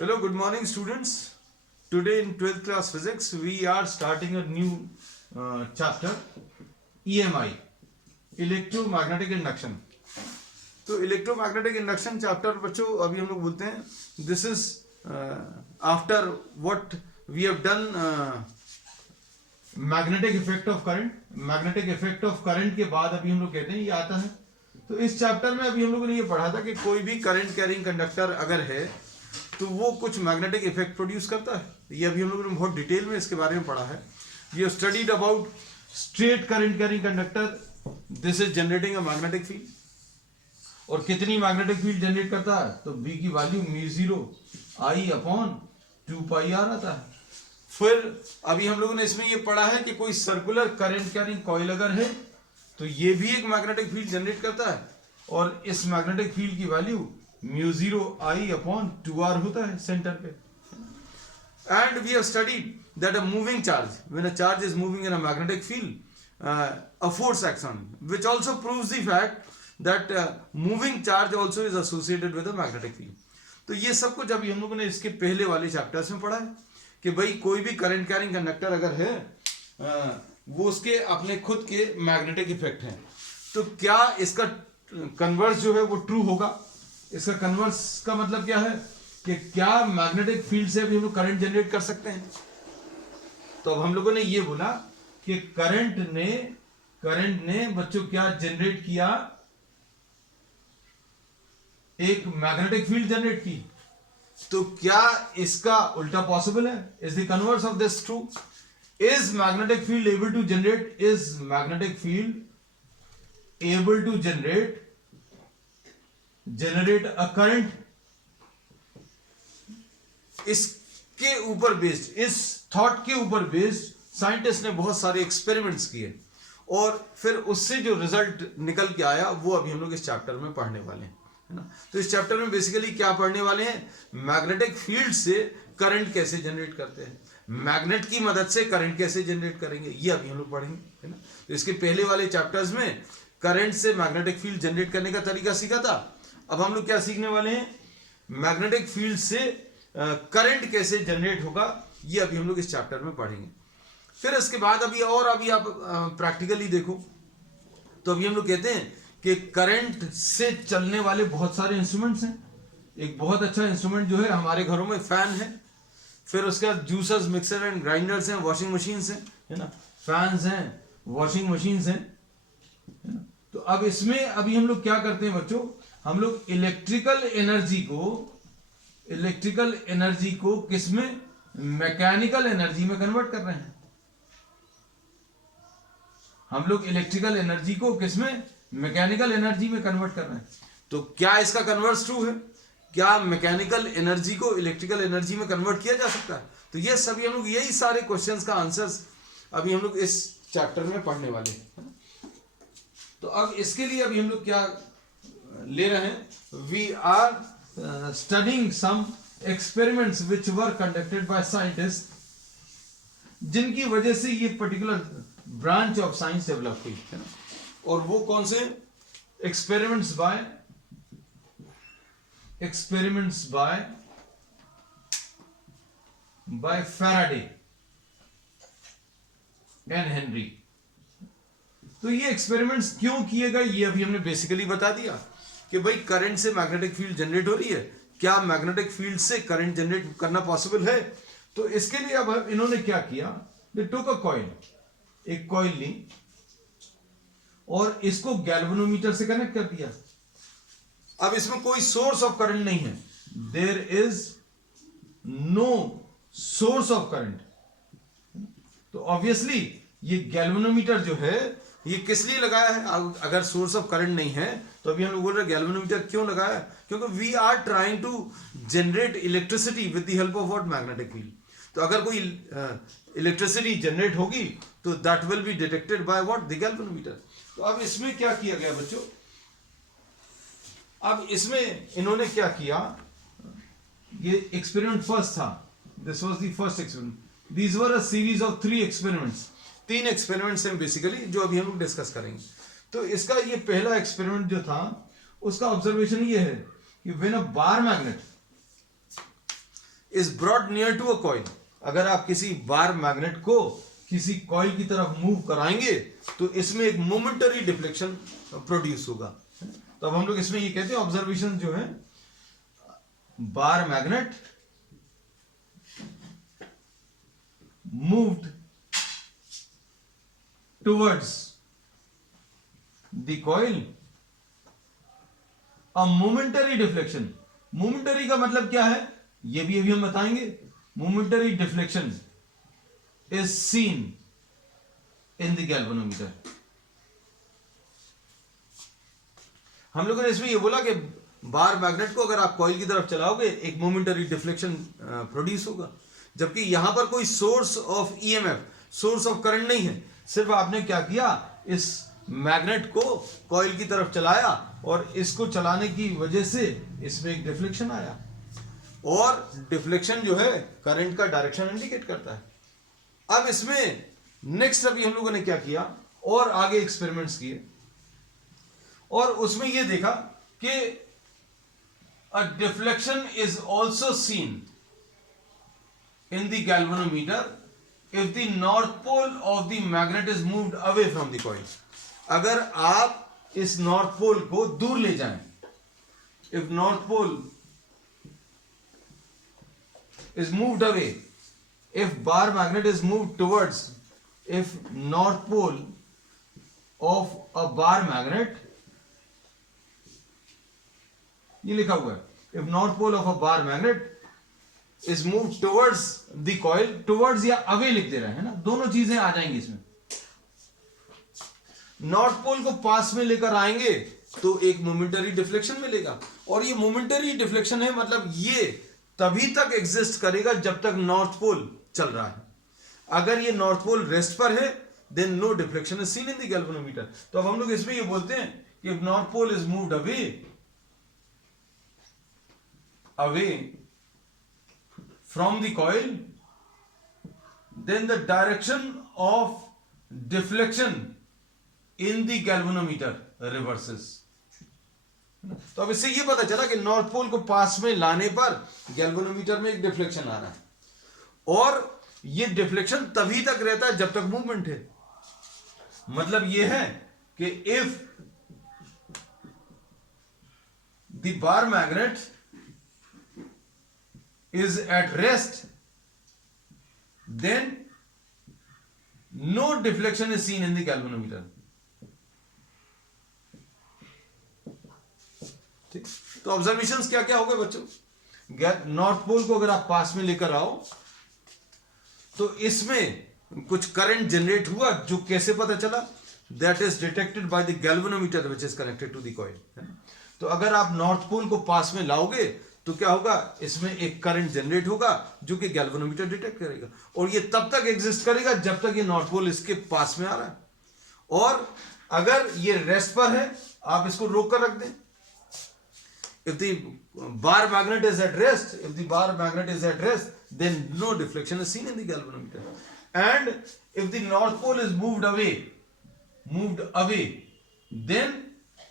Hello, good morning, students. Today in 12th class physics, we are starting a new chapter, EMI, electromagnetic induction. तो electromagnetic induction chapter बच्चों अभी हम लोग बोलते हैं this is after what we have done magnetic effect of current. Magnetic effect of current के बाद अभी हम लोग कहते हैं ये आता है. तो इस चैप्टर में अभी हम लोगों ने ये पढ़ा था कि कोई भी करंट कैरिंग कंडक्टर अगर है तो वो कुछ मैग्नेटिक इफेक्ट प्रोड्यूस करता है. ये अभी हम लोगों ने बहुत डिटेल में इसके बारे में पढ़ा है. We have studied about straight current carrying conductor. This is generating a magnetic field. और कितनी मैग्नेटिक फील्ड जनरेट करता है तो बी की वैल्यू μ0 I अपॉन 2πr आता है. फिर अभी हम लोगों ने इसमें ये पढ़ा है कि कोई सर्कुलर करंट कैरिंग कॉइल अगर है तो ये भी एक मैग्नेटिक फील्ड जनरेट करता है और इस मैग्नेटिक फील्ड की वैल्यू μ0 I अपॉन 2r होता है सेंटर पे. And we have studied that a moving charge when a charge is moving in a magnetic field a force action which also proves the fact that moving charge also is associated with a magnetic field. तो ये सब कुछ अभी हम लोगों ने इसके पहले वाले चैप्टर्स में पढ़ा है कि भाई कोई भी करंट कैरिंग कंडक्टर अगर है वो उसके अपने खुद के मैग्नेटिक इफेक्ट हैं. तो क्या इसका कन्वर्स जो है वो ट्रू होगा. इसका कन्वर्स का मतलब क्या है कि क्या मैग्नेटिक फील्ड से भी हम लोग करंट जनरेट कर सकते हैं. तो अब हम लोगों ने ये बोला कि करंट ने बच्चों क्या जनरेट किया, एक मैग्नेटिक फील्ड जनरेट की. तो क्या इसका उल्टा पॉसिबल है. Is the converse of this true. Is magnetic field able to generate generate a current. इसके ऊपर बेस्ड, इस थॉट के ऊपर बेस्ड साइंटिस्ट ने बहुत सारे एक्सपेरिमेंट्स किए और फिर उससे जो रिजल्ट निकल के आया वो अभी हम लोग इस चैप्टर में पढ़ने वाले हैं, है ना. तो इस चैप्टर में बेसिकली क्या पढ़ने वाले हैं, मैग्नेटिक फील्ड से करंट कैसे जनरेट करते हैं, मैग्नेट की मदद से करंट कैसे जनरेट करेंगे, ये अभी हम लोग पढ़ेंगे, है ना. तो इसके पहले वाले चैप्टर्स में करंट से मैग्नेटिक फील्ड जनरेट करने का तरीका सीखा था. अब हम लोग क्या सीखने वाले हैं, मैग्नेटिक फील्ड से करंट कैसे जनरेट होगा, ये अभी हम लोग इस चैप्टर में पढ़ेंगे. फिर इसके बाद अभी आप प्रैक्टिकली देखो तो अभी हम लोग कहते हैं कि करंट से चलने वाले बहुत सारे इंस्ट्रूमेंट्स हैं. एक बहुत अच्छा इंस्ट्रूमेंट जो है हमारे घरों में फैन है. फिर उसके बाद जूसर्स, मिक्सर एंड ग्राइंडर्स हैं, वॉशिंग मशीन्स हैं, है ना, फैंस हैं, वॉशिंग मशीन्स हैं, है ना. तो अब इसमें अभी हम लोग क्या करते हैं बच्चों, हम लोग इलेक्ट्रिकल एनर्जी को किसमें, मैकेनिकल एनर्जी में कन्वर्ट कर रहे हैं. हम लोग इलेक्ट्रिकल एनर्जी को किसमें, मैकेनिकल एनर्जी में कन्वर्ट कर रहे हैं. तो क्या इसका कन्वर्स ट्रू है, क्या मैकेनिकल एनर्जी को इलेक्ट्रिकल एनर्जी में कन्वर्ट किया जा सकता है. तो ये सभी हम लोग यही सारे क्वेश्चंस का आंसर्स अभी हम लोग इस चैप्टर में पढ़ने वाले हैं. तो अब इसके लिए अभी हम लोग क्या ले रहे हैं, we are studying some experiments which were conducted by scientist, जिनकी वजह से ये particular branch of science develop हुई, है ना. और वो कौन से experiments by Faraday and Henry. तो ये एक्सपेरिमेंट्स क्यों किए गए ये अभी हमने बेसिकली बता दिया कि भाई करंट से मैग्नेटिक फील्ड जनरेट हो रही है, क्या मैग्नेटिक फील्ड से करंट जनरेट करना पॉसिबल है. तो इसके लिए अब इन्होंने क्या किया, दे टुक अ कॉइल, एक कॉइल ली और इसको गैल्वेनोमीटर से कनेक्ट कर दिया. अब इसमें कोई सोर्स ऑफ करंट नहीं है, there is no source of current. तो ऑब्वियसली ये गैल्वेनोमीटर जो है ये किस लिए लगाया है, अगर सोर्स ऑफ करंट नहीं है तो अभी हम लोग बोल रहे हैं गैल्वेनोमीटर क्यों लगाया है, क्योंकि we are trying to generate electricity with the help of what, magnetic field. तो अगर कोई इलेक्ट्रिसिटी जनरेट होगी तो that will be detected by what, the galvanometer. तो अब इसमें क्या किया गया बच्चों, अब इसमें इन्होंने क्या किया, ये एक्सपेरिमेंट फर्स्ट था, this was the first experiment. These were a series of 3 experiments. 3 experiments हैं बेसिकली जो अभी हम लोग डिस्कस करेंगे. तो इसका ये पहला एक्सपेरिमेंट जो था उसका ऑब्जर्वेशन ये है कि when a bar magnet is brought near to a coil, अगर आप किसी बार मैग्नेट को किसी कॉइल की तरफ मूव कराएंगे तो इसमें एक मोमेंटरी डिफ्लेक्शन प्रोड्यूस होगा। तो अब हम लोग इसमें ये कहते हैं ऑब्जर्वेशन जो है, bar magnet moved towards the coil a momentary deflection. Momentary का मतलब क्या है ये भी अभी हम बताएंगे। Momentary deflection is seen in the galvanometer. हम लोगों ने इसमें ये बोला कि बार मैग्नेट को अगर आप कॉइल की तरफ चलाओगे एक मोमेंटरी डिफ्लेक्शन प्रोड्यूस होगा, जबकि यहां पर कोई source of EMF, source of current नहीं है, सिर्फ आपने क्या किया, इस मैग्नेट को कॉइल की तरफ चलाया और इसको चलाने की वजह से इसमें एक डिफ्लेक्शन आया, और डिफ्लेक्शन जो है करंट का डायरेक्शन इंडिकेट करता है। अब इसमें नेक्स्ट अभी हम लोगों ने क्या किया, और आगे एक्सपेरिमेंट्स किए और उसमें यह देखा कि uh deflection is also seen in the galvanometer if the north pole of the magnet is moved away from the coil. अगर आप इस नॉर्थ पोल को दूर ले जाएं, if north pole is moved away, if bar magnet is moved towards, if north pole of a bar magnet, ये लिखा हुआ है, if north pole of a bar magnet is moved towards the coil, towards या away लिख दे रहे हैं ना, दोनों चीजें आ जाएंगी इसमें। नॉर्थ पोल को पास में लेकर आएंगे तो एक मोमेंटरी डिफ्लेक्शन मिलेगा, और ये मोमेंटरी डिफ्लेक्शन है मतलब ये तभी तक एग्जिस्ट करेगा जब तक नॉर्थ पोल चल रहा है। अगर ये नॉर्थ पोल रेस्ट पर है then no deflection is seen in the galvanometer. तो अब हम लोग इसमें ये बोलते हैं कि if north pole is moved away from the coil then the direction of deflection in the galvanometer reverses. तो अब इससे ये पता चला कि नॉर्थ पोल को पास में लाने पर गैल्वेनोमीटर में एक डिफ्लेक्शन आ रहा है, और ये डिफ्लेक्शन तभी तक रहता है जब तक मूवमेंट है। मतलब ये है कि if the bar magnet is at rest then no deflection is seen in the galvanometer. ठीक, तो ऑब्जर्वेशंस क्या क्या हो गए बच्चों, नॉर्थ पोल को अगर आप पास में लेकर आओ तो इसमें कुछ करंट जनरेट हुआ, जो कैसे पता चला, that is detected by the galvanometer which is connected to the coil. तो अगर आप नॉर्थ पोल को पास में लाओगे तो क्या होगा, इसमें एक करंट जनरेट होगा जो कि गैल्वेनोमीटर डिटेक्ट करेगा, और ये तब तक एग्जिस्ट करेगा जब तक ये नॉर्थ पोल इसके पास में आ रहा है। और अगर ये रेस्ट पर है आप इसको रोक कर रख दें, if the bar magnet is at rest, if the bar magnet is at rest, then no deflection is seen in the galvanometer. And if the north pole is moved away, then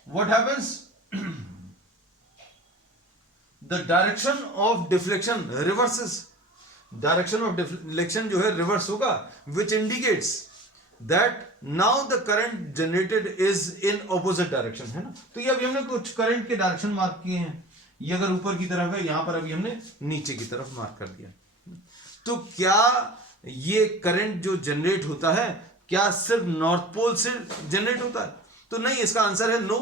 what happens? The direction of deflection reverses. Direction of deflection जो है reverse होगा, which indicates that now the current generated is in opposite direction, है ना। तो ये अभी हमने कुछ करंट के डायरेक्शन मार्क किए हैं, ये अगर ऊपर की तरफ है, यहां पर अभी हमने नीचे की तरफ मार्क कर दिया। तो क्या ये करंट जो जनरेट होता है क्या सिर्फ नॉर्थ पोल से जनरेट होता है? तो नहीं, इसका आंसर है no.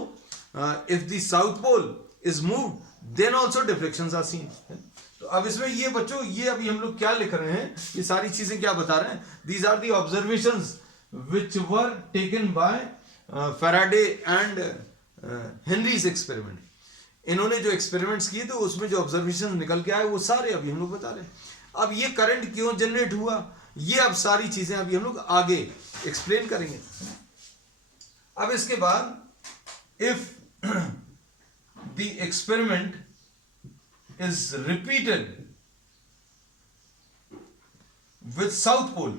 If the south pole is moved then also deflections are seen. तो अब इसमें ये बच्चों, ये अभी हम लोग क्या लिख रहे हैं, ये सारी चीजें क्या बता रहे हैं, these are the observations which were taken by Faraday and Henry's experiment। इन्होंने जो एक्सपेरिमेंट्स किए थे उसमें जो ऑब्जर्वेशन निकल के आए वो सारे अभी हम लोग बता रहे हैं। अब ये करंट क्यों जनरेट हुआ, ये अब सारी चीजें अभी हम लोग आगे एक्सप्लेन करेंगे। अब इसके बाद if the experiment is repeated with south pole,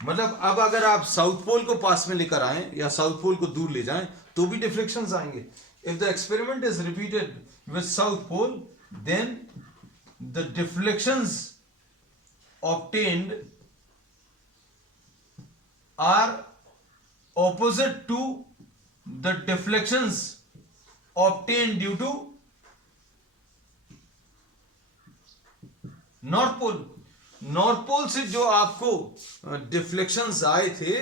मतलब अब अगर आप साउथ पोल को पास में लेकर आए या साउथ पोल को दूर ले जाएं तो भी डिफ्लेक्शंस आएंगे। If the experiment is repeated with south pole then the deflections obtained are opposite to the deflections obtained due to north pole. North pole से जो आपको डिफ्लेक्शंस आए थे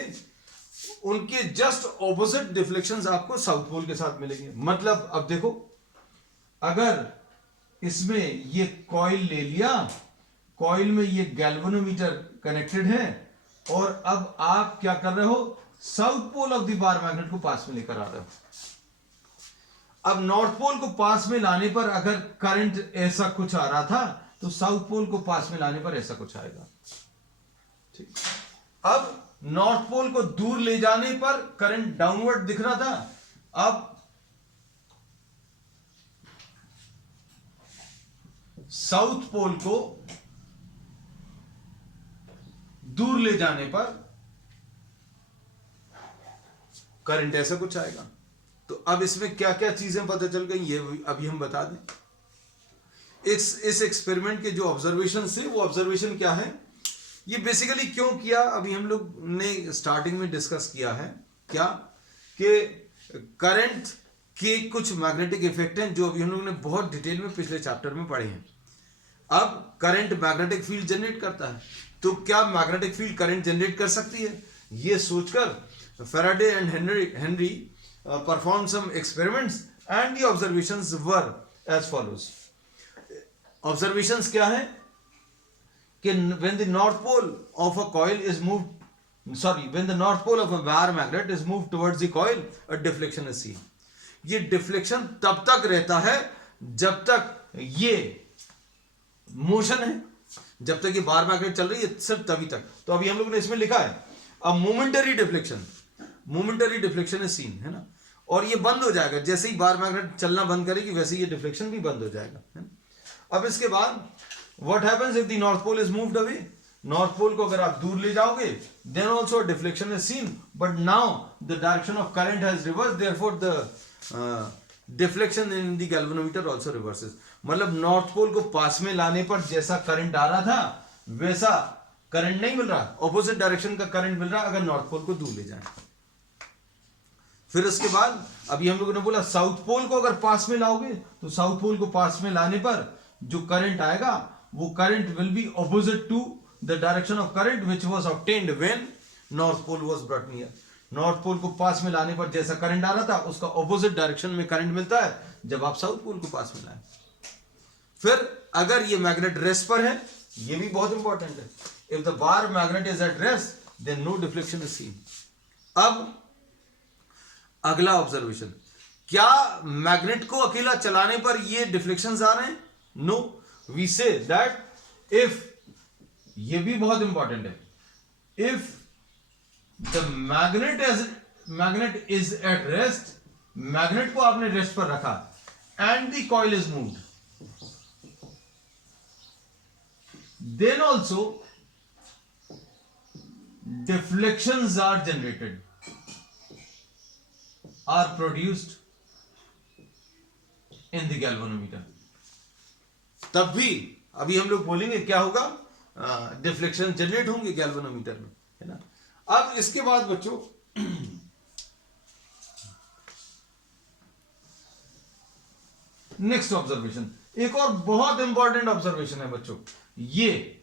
उनके जस्ट ऑपोजिट डिफ्लेक्शंस आपको साउथ पोल के साथ मिलेंगे। मतलब अब देखो, अगर इसमें ये कॉइल ले लिया, कॉइल में ये गैल्वेनोमीटर कनेक्टेड है और अब आप क्या कर रहे हो, south pole of the bar magnet को पास में लेकर आ रहे हो। अब नॉर्थ पोल को पास में लाने पर अगर करंट ऐसा कुछ आ रहा था तो साउथ पोल को पास में लाने पर ऐसा कुछ आएगा। ठीक, अब नॉर्थ पोल को दूर ले जाने पर करंट डाउनवर्ड दिख रहा था, अब साउथ पोल को दूर ले जाने पर करंट ऐसा कुछ आएगा। तो अब इसमें क्या क्या चीजें पता चल गई ये अभी हम बता दें। इस एक्सपेरिमेंट के जो ऑब्जर्वेशन से, वो ऑब्जर्वेशन क्या है, ये बेसिकली क्यों किया, अभी हम लोग ने स्टार्टिंग में डिस्कस किया है क्या, कि करंट के कुछ मैग्नेटिक इफेक्ट हैं जो अभी हम लोग ने बहुत डिटेल में पिछले चैप्टर में पढ़े हैं। अब करंट मैग्नेटिक फील्ड जनरेट करता है, तो क्या मैग्नेटिक फील्ड करंट जनरेट कर सकती है, ये सोचकर Faraday and Henry perform some experiments and the observations were as follows. Observations क्या है कि when the north pole of a coil is when the north pole of a wire magnet is moved towards the coil, a deflection is seen। ये deflection तब तक रहता है जब तक ये मोशन है, जब तक ये बार मैग्नेट चल रही है सिर्फ तभी तक। तो अभी हम लोग ने इसमें लिखा है अ मोमेंटरी डिफ्लेक्शन इज सीन, है ना, और ये बंद हो जाएगा जैसे ही बार मैग्नेट चलना बंद करेगी, वैसे ही ये डिफ्लेक्शन भी बंद हो जाएगा, है ना। अब इसके बाद what happens if the north pole is moved away? North pole को अगर आप दूर ले जाओगे then also deflection is seen, but now the direction of current has reversed, therefore the deflection in the galvanometer also reverses। मतलब north pole को पास में लाने पर जैसा करंट आ रहा था वैसा करंट नहीं मिल रहा, ऑपोजिट डायरेक्शन का करंट मिल रहा अगर नॉर्थ पोल को दूर ले जाए। फिर उसके बाद अभी हम लोगों ने बोला साउथ पोल को अगर पास में लाओगे तो साउथ पोल को पास में लाने पर जो करंट आएगा वो current will be opposite to the direction of current which was obtained when north pole was brought near. North pole को पास में लाने पर जैसा करंट आ रहा था उसका ऑपोजिट डायरेक्शन में करंट मिलता है जब आप साउथ पोल को पास में लाए। फिर अगर ये मैग्नेट रेस्ट पर है, ये भी बहुत इंपॉर्टेंट है, if the bar magnet is at rest then no deflection is seen. अब अगला ऑब्जर्वेशन, क्या मैग्नेट को अकेला चलाने पर ये डिफ्लेक्शंस आ रहे हैं? No, we say that if, ये भी बहुत इंपॉर्टेंट है, if the magnet is at rest, magnet को आपने रेस्ट पर रखा and the coil is moved, then also deflections are generated, are produced in the galvanometer। तब भी अभी हम लोग बोलेंगे क्या होगा, डिफ्लेक्शन जनरेट होंगे गैल्वेनोमीटर में, है ना। अब इसके बाद बच्चों नेक्स्ट ऑब्जर्वेशन, एक और बहुत इंपॉर्टेंट ऑब्जर्वेशन है बच्चों। ये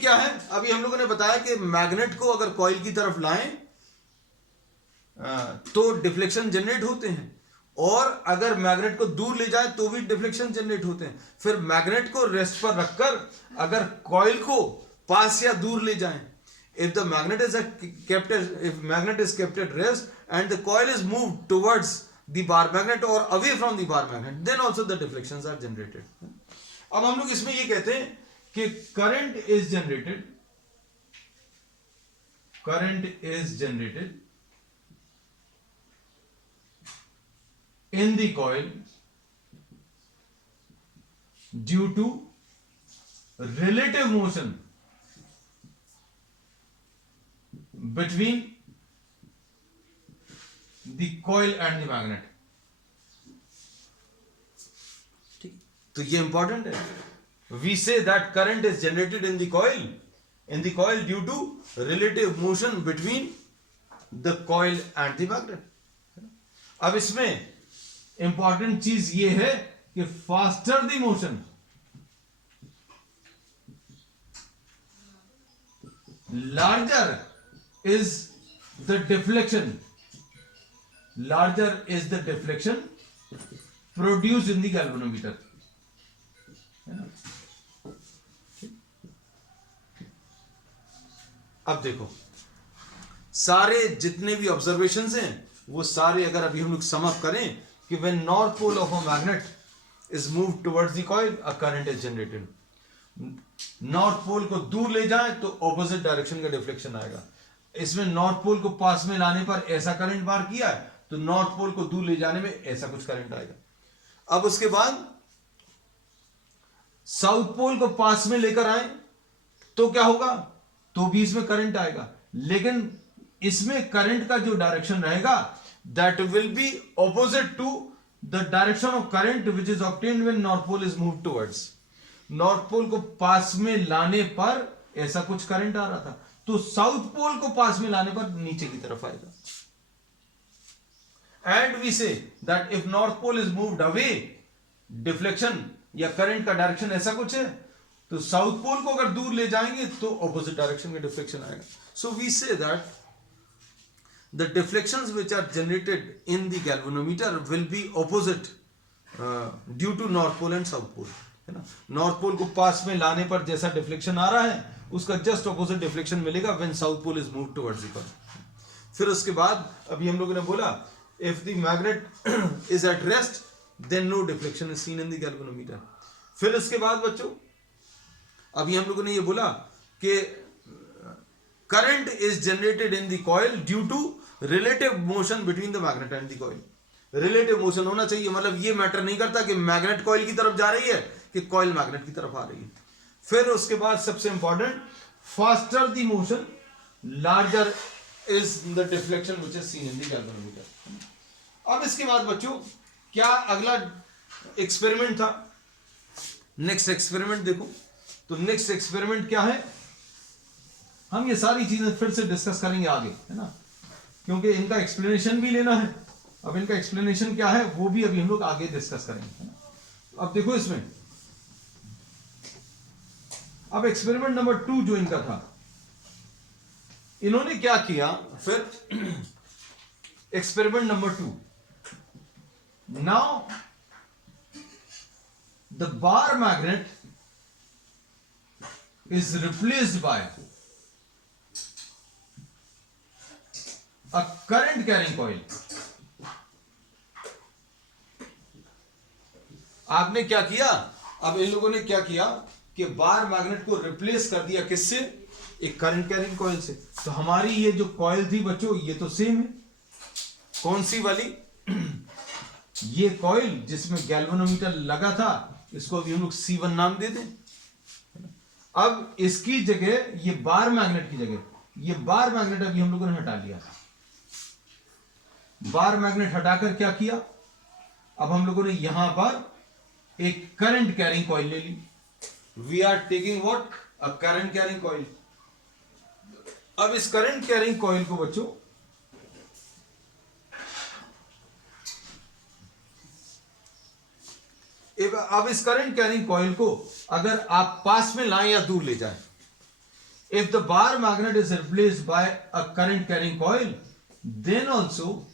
क्या है, अभी हम लोगों ने बताया कि मैग्नेट को अगर कॉइल की तरफ लाएं तो डिफ्लेक्शन जनरेट होते हैं, और अगर मैग्नेट को दूर ले जाए तो भी डिफ्लेक्शन जनरेट होते हैं। फिर मैग्नेट को रेस्ट पर रखकर अगर कॉइल को पास या दूर ले जाएं, if the magnet is kept at rest and the coil is moved towards the bar magnet or away from the bar magnet, then also the deflections are generated। अब हम लोग इसमें ये कहते हैं कि current is generated in the coil due to relative motion between the coil and the magnet। तो ये इंपॉर्टेंट है. We say that current is generated in the coil due to relative motion between the coil and the magnet. अब इसमें important चीज ये है कि faster the motion, larger is the deflection produced in the galvanometer. है ना. अब देखो सारे जितने भी ऑब्जर्वेशंस हैं वो सारे अगर अभी हम लोग सम अप करें कि when north pole of a magnet is move towards the coil a current is generated. North pole को दूर ले जाए तो ऑपोजिट डायरेक्शन का डिफ्लेक्शन आएगा. इसमें नॉर्थ पोल को पास में लाने पर ऐसा करंट पार किया है तो नॉर्थ पोल को दूर ले जाने में ऐसा कुछ करंट आएगा. अब उसके बाद साउथ पोल को पास में लेकर आए तो क्या होगा, तो भी इसमें करंट आएगा, लेकिन इसमें करंट का जो डायरेक्शन रहेगा that will be opposite to the direction of current which is obtained when north pole is move towards. North pole को पास में लाने पर ऐसा कुछ करंट आ रहा था, तो साउथ पोल को पास में लाने पर नीचे की तरफ आएगा. And we say that if north pole is moved away, deflection या करंट का डायरेक्शन ऐसा कुछ है, तो साउथ पोल को अगर दूर ले जाएंगे तो ऑपोजिट डायरेक्शन में डिफ्लेक्शन आएगा. So we say that the deflections which are generated in the galvanometer will be opposite due to north pole and south pole. है ना. नॉर्थ पोल को पास में लाने पर जैसा डिफ्लेक्शन आ रहा है उसका जस्ट ऑपोजिट डिफ्लेक्शन मिलेगा when south pole is move towards the coil. फिर उसके बाद अभी हम लोगों ने बोला if the magnet is at rest then no deflection is seen in the galvanometer. फिर उसके बाद बच्चों अभी हम लोगों ने ये बोला कि current is generated in the coil due to relative motion between the magnet and the coil. Relative motion होना चाहिए, मतलब ये मैटर नहीं करता कि मैग्नेट कॉइल की तरफ जा रही है कि कॉइल मैग्नेट की तरफ आ रही है. फिर उसके बाद सबसे important faster the motion larger is the deflection which is seen in the galvanometer. अब इसके बाद बच्चों क्या अगला एक्सपेरिमेंट था, नेक्स्ट एक्सपेरिमेंट देखो. तो नेक्स्ट एक्सपेरिमेंट क्या है, हम ये सारी चीजें फिर से डिस्कस करेंगे आगे, है ना, क्योंकि इनका एक्सप्लेनेशन भी लेना है. अब इनका एक्सप्लेनेशन क्या है वो भी अभी हम लोग आगे डिस्कस करेंगे, है ना. अब देखो इसमें अब एक्सपेरिमेंट नंबर 2 जो इनका था, इन्होंने क्या किया फिर experiment number 2. Now the bar magnet is replaced by a current carrying coil. आपने क्या किया, अब इन लोगों ने क्या किया कि बार मैग्नेट को रिप्लेस कर दिया किससे, एक करंट कैरिंग कॉइल से. तो हमारी ये जो कॉइल थी बच्चों ये तो सेम है. कौन सी वाली, ये कॉइल जिसमें गैल्वेनोमीटर लगा था इसको अभी हम लोग C1 नाम दे दें. अब इसकी जगह ये बार मैग्नेट की जगह ये बार मैग्नेट अभी हम लोगों ने हटा लिया. बार मैग्नेट हटाकर क्या किया, अब हम लोगों ने यहां पर एक करंट कैरिंग कॉइल ले ली. We are taking what, uh current carrying coil. अब इस करंट कैरिंग कॉइल को बच्चों अब इस करंट कैरिंग कॉइल को अगर आप पास में लाएं या दूर ले जाएं, if the bar magnet is replaced by a current carrying coil then also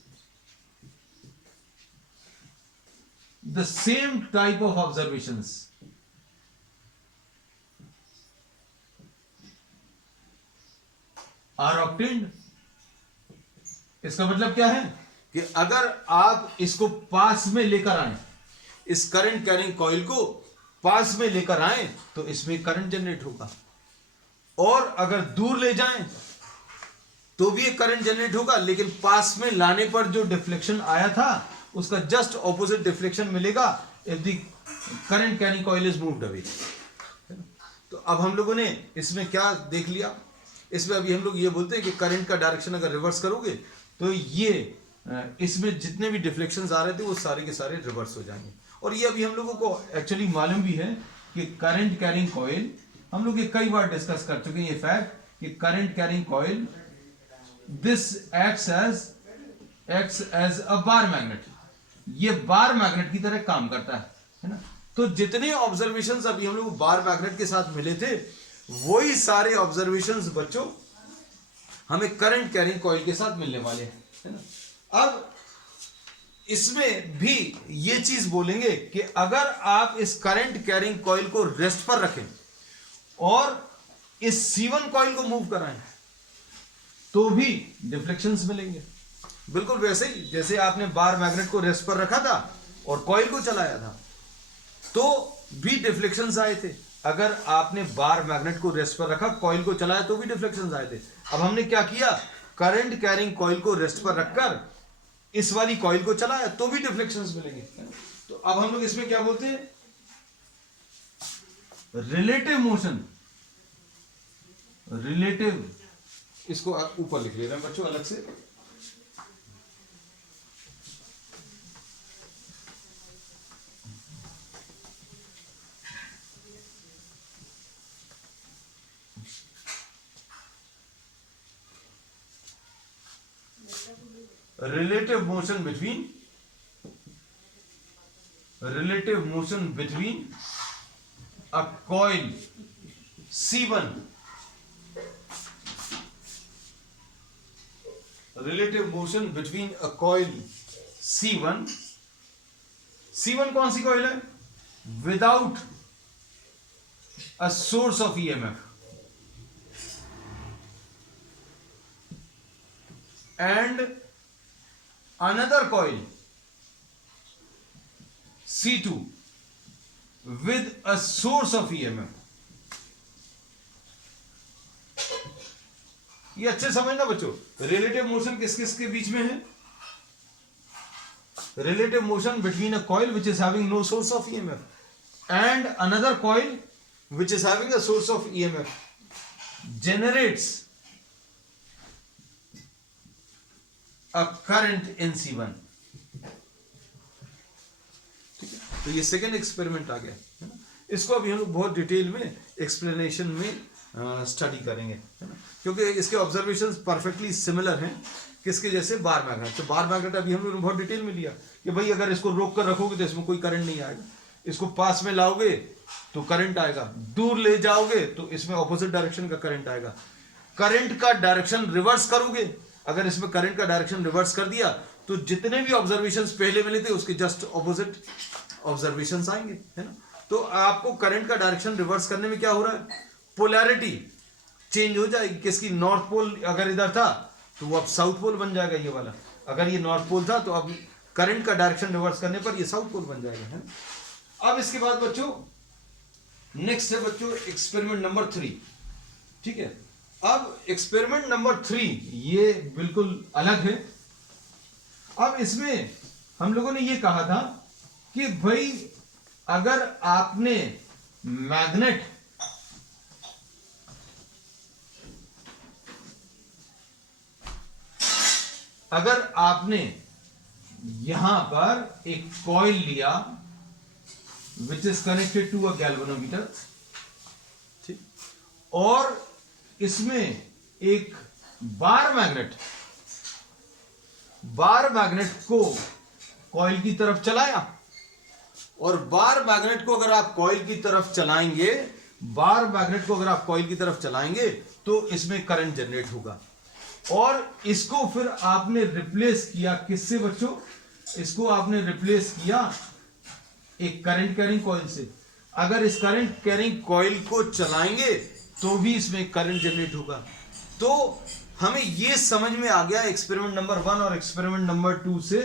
the same type of observations are obtained. इसका मतलब क्या है कि अगर आप इसको पास में लेकर आए, इस करंट कैरिंग कॉइल को पास में लेकर आए तो इसमें करंट जनरेट होगा, और अगर दूर ले जाएं तो भी एक करंट जनरेट होगा, लेकिन पास में लाने पर जो डिफ्लेक्शन आया था उसका जस्ट ऑपोजिट डिफ्लेक्शन मिलेगा if the current carrying coil is moved away. तो अब हम लोगों ने इसमें क्या देख लिया, इसमें अभी हम लोग ये बोलते हैं कि करंट का डायरेक्शन अगर रिवर्स करोगे तो ये इसमें जितने भी डिफ्लेक्शंस आ रहे थे वो सारे के सारे रिवर्स हो जाएंगे, और ये अभी हम लोगों को एक्चुअली मालूम भी है कि करंट कैरिंग कॉइल, हम लोग ये कई बार डिस्कस कर चुके हैं ये फैक्ट कि current carrying coil this acts as a bar magnet, ये बार मैग्नेट की तरह काम करता है ना। तो जितने ऑब्जर्वेशंस अभी हम लोग बार मैग्नेट के साथ मिले थे वही सारे ऑब्जर्वेशंस बच्चों हमें करंट कैरिंग कॉइल के साथ मिलने वाले हैं, है ना। अब इसमें भी ये चीज बोलेंगे कि अगर आप इस करंट कैरिंग कॉइल को रेस्ट पर रखें और इस C1 कॉइल को मूव कराएं तो भी डिफ्लेक्शंस मिलेंगे, बिल्कुल वैसे ही जैसे आपने बार मैग्नेट को रेस्ट पर रखा था और कॉइल को चलाया था तो भी डिफ्लेक्शंस आए थे। अगर आपने बार मैग्नेट को रेस्ट पर रखा, कॉइल को चलाया तो भी डिफ्लेक्शंस आए थे। अब हमने क्या किया, करंट कैरिंग कॉइल को रेस्ट पर रखकर इस वाली कॉइल को चलाया तो भी डिफ्लेक्शंस मिलेंगे। तो अब हम लोग इसमें क्या बोलते हैं, रिलेटिव मोशन, रिलेटिव, इसको ऊपर लिख ले रहे हैं बच्चों अलग से, relative motion between a coil C1, relative motion between a coil C1, C1 कौन सी कॉइल है, without a source of EMF, and another coil C2 with a source of EMF। ये अच्छे समझना बच्चों, रिलेटिव मोशन किस किस के बीच में है, relative motion between a coil which is having no source of EMF and another coil which is having a source of EMF generates a current in C1। ठीक है, तो ये सेकेंड एक्सपेरिमेंट आ गया है ना। इसको अभी हम लोग बहुत डिटेल में एक्सप्लेनेशन में स्टडी करेंगे, है ना, क्योंकि इसके ऑब्जर्वेशंस परफेक्टली सिमिलर हैं किसके जैसे, बार मैग्नेट। तो बार मैग्नेट अभी हम लोगों ने बहुत डिटेल में लिया कि भाई अगर इसको रोक कर रखोगे तो इसमें कोई करंट नहीं आएगा, इसको पास में लाओगे तो करंट आएगा, दूर ले जाओगे तो इसमें ऑपोजिट डायरेक्शन का करंट आएगा। करंट का डायरेक्शन रिवर्स करोगे, अगर इसमें करंट का डायरेक्शन रिवर्स कर दिया तो जितने भी ऑब्जर्वेशंस पहले मिले थे उसके जस्ट ऑपोजिट ऑब्जर्वेशंस आएंगे, है ना। तो आपको करंट का डायरेक्शन रिवर्स करने में क्या हो रहा है, पोलैरिटी चेंज हो जाएगी। किसकी, नॉर्थ पोल अगर इधर था तो वो अब साउथ पोल बन जाएगा ये वाला, अगर ये नॉर्थ पोल था तो अब करंट का डायरेक्शन रिवर्स करने पर ये साउथ पोल बन जाएगा, है। अब इसके बाद बच्चों नेक्स्ट है बच्चों एक्सपेरिमेंट नंबर 3। ठीक है, अब एक्सपेरिमेंट नंबर 3 ये बिल्कुल अलग है। अब इसमें हम लोगों ने ये कहा था कि भाई अगर आपने मैग्नेट यहां पर एक कॉइल लिया which is connected to a galvanometer, ठीक, और इसमें एक बार मैग्नेट को कॉइल की तरफ चलाया, और बार मैग्नेट को अगर आप कॉइल की तरफ चलाएंगे तो इसमें करंट जनरेट होगा, और इसको फिर आपने रिप्लेस किया किससे बच्चों, इसको आपने रिप्लेस किया एक करंट कैरिंग कॉइल से। अगर इस करंट कैरिंग कॉइल को चलाएंगे तो भी इसमें करंट जनरेट होगा। तो हमें यह समझ में आ गया एक्सपेरिमेंट नंबर 1 और experiment number 2 say